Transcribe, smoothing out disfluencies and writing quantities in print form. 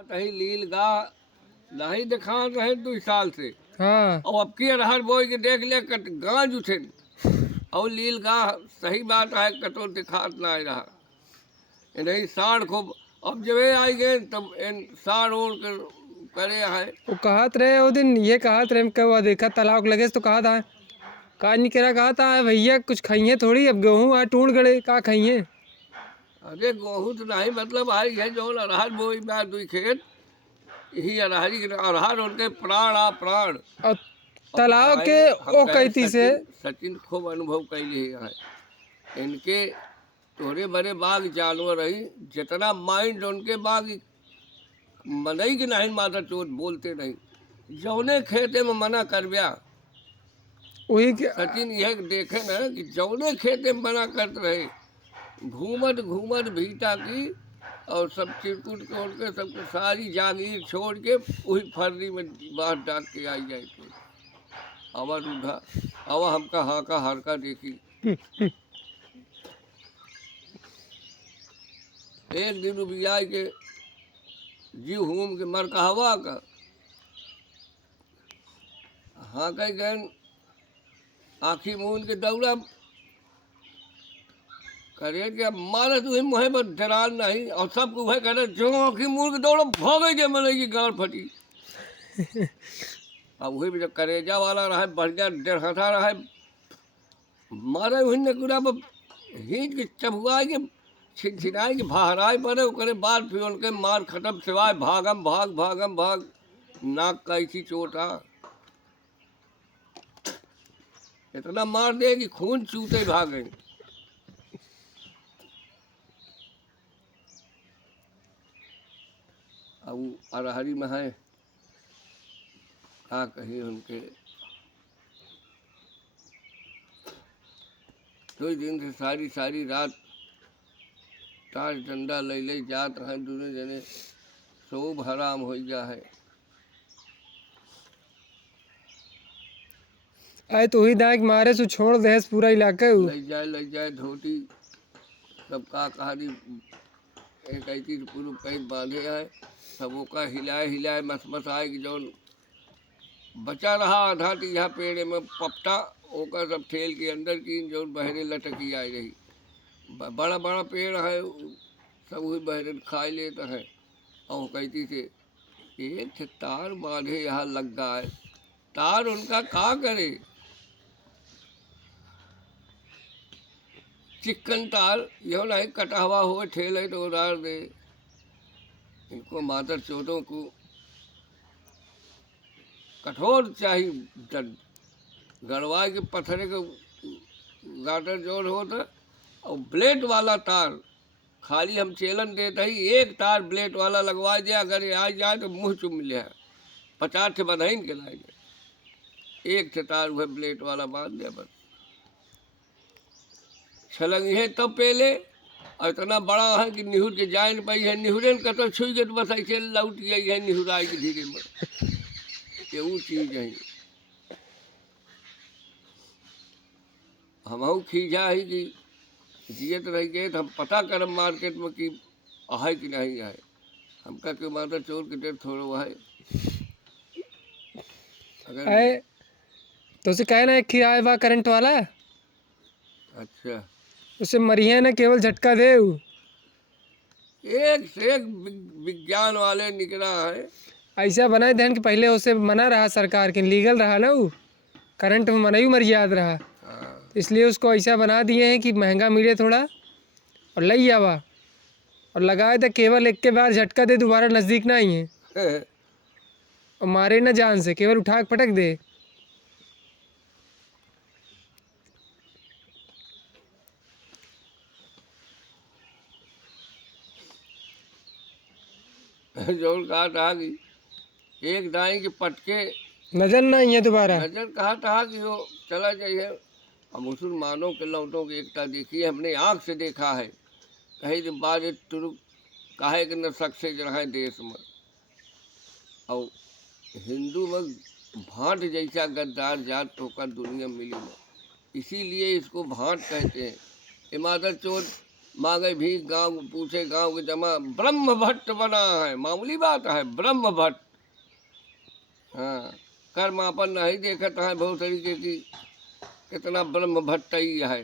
कहीं लील गा नहीं दिखा रहे 2 साल से। हाँ। और अब की अरहर बोई के देख ले गांज उठे और लील गा सही बात है कतो दिखात ना रहा नहीं साढ़ खूब। अब जब आई गए तब इन साढ़ ओढ़ कर करे है। वो कहत रहे वो दिन ये कहत रहे कब देखा तालाब लगे तो कहा था का नहीं करा कहा था भैया कुछ खाइए थोड़ी अब गेहूँ आ टूट गड़े का खाइए। अरे गेहूँ तो नहीं मतलब आई है जो अरहर बोई बात दुई खेत यही अरहरी के अरहर उनके प्राण आ प्राण। और अब तालाब के हम ओ कहे कहती से सचिन सचिन खूब अनुभव कैले है इनके तोरे बड़े बाग जानवर रही जितना माइंड उनके बाग मनई के नहीं माता चोट बोलते नहीं जौने खेते में मना कर ब्या। वही के सचिन यह देखे न कि जौने खेते में मना करते रहे घूमत घूमत भीटा की और सब चिरकुट कोट के सबको सारी जागीर छोड़ के वही फर्री में बाहर डाक के आई जाए थे। आवाज उठा आवा हमका हाका हरका देखी। एक दिन उबिया के जीव हूम के मर कहवा का हाँ कह गए आँखी मून के दौड़ा करे कि अब मारे तो मुहे पर डराल नहीं और सब वह करे जो आँखी मून के दौड़ा भागे जे मन की गाड़ फटी। अब वही भी जब करेजा वाला रहा बढ़िया डरहता रहा मारे वही ने पूरा हीट के चबुआ के छिनछिनाई के बहराई पड़े करे बाद फिर उनके मार खत्म सिवाय भागम भाग नाक का इसी चोटा इतना मार दे कि खून चूते भागे। अब अरहरी में है क्या कही उनके दो दिन से सारी सारी रात ताज डंडा ले ले जात रहे दोनों जने सोब हराम हो गया है। आए तो ही दाग मारे सो छोड़ दे पूरा इलाका ले जाए धोती सब का कहानी एक ऐसी पूर्व कहीं बांधे है सबों का हिलाए हिलाए मस आए कि जौन बचा रहा आधा तो यहाँ पेड़ में पपटा ओका सब ठेल के अंदर की जौन बहरे लटकी आई रही बड़ा बड़ा पेड़ है सब वही बहरे खाई लेता है। और कहती से एक तार बांधे यहाँ लग गया है तार उनका का करे चिकन तार यह नहीं कटा हुआ हो ठेले तो उधार दे इनको मातर चोटों को कठोर चाहिए दंड गड़वा के पत्थरे के गाटर जोड़ होता और ब्लेड वाला तार खाली हम चेलन देते ही एक तार ब्लेड वाला लगवा दिया अगर आ जाए तो मुँह चुम लिया 50 से बधाई के लाएंगे एक से तार वह ब्लेड वाला बांध दिया बस छलंग है तब पहले और इतना बड़ा है कि निहुर के जाए न पाई है निहुरन कतर छुई गए तो बस ऐसे लौट गई है निहुराई की धीरे में ये वो चीज़ है। हम खींचा है कि जियत रह गए तो हम पता करम मार्केट में कि है कि नहीं है हमका क्यों माता चोर के डेट थोड़ा है अगर आए तो उसे कहे ना एक आए बा करंट वाला अच्छा उसे मरिए ना केवल झटका दे एक से एक विज्ञान वाले निकला है। ऐसा बनाए देन कि पहले उसे मना रहा सरकार के लीगल रहा ना वो करंट में मना ही मर्याद रहा तो इसलिए उसको ऐसा बना दिए हैं कि महंगा मिले थोड़ा और लई आवा और लगाए तो केवल एक के बार झटका दे दोबारा नज़दीक ना आई है और मारे ना जान से केवल उठा के पटक दे। जोर कहा था कि एक दाई के पटके नजर ना आई है दोबारा नजर कहा था कि वो चला जाइए और मुसलमानों के लौटों की एकता देखी है हमने आँख से देखा है कहीं दिन बाद तुर्क काहे के न सक्से रहे देश में और हिंदू में भांट जैसा गद्दार जात होकर दुनिया मिली में इसीलिए इसको भांट कहते हैं। इमादत चोर मांगे भी गांव पूछे गांव के जमा, ब्रह्म भट्ट बना है, मामूली बात है ब्रह्म भट्ट। हाँ, कर्म अपन नहीं देखता है बहुत तरीके की, कितना ब्रह्म भट्ट ही है।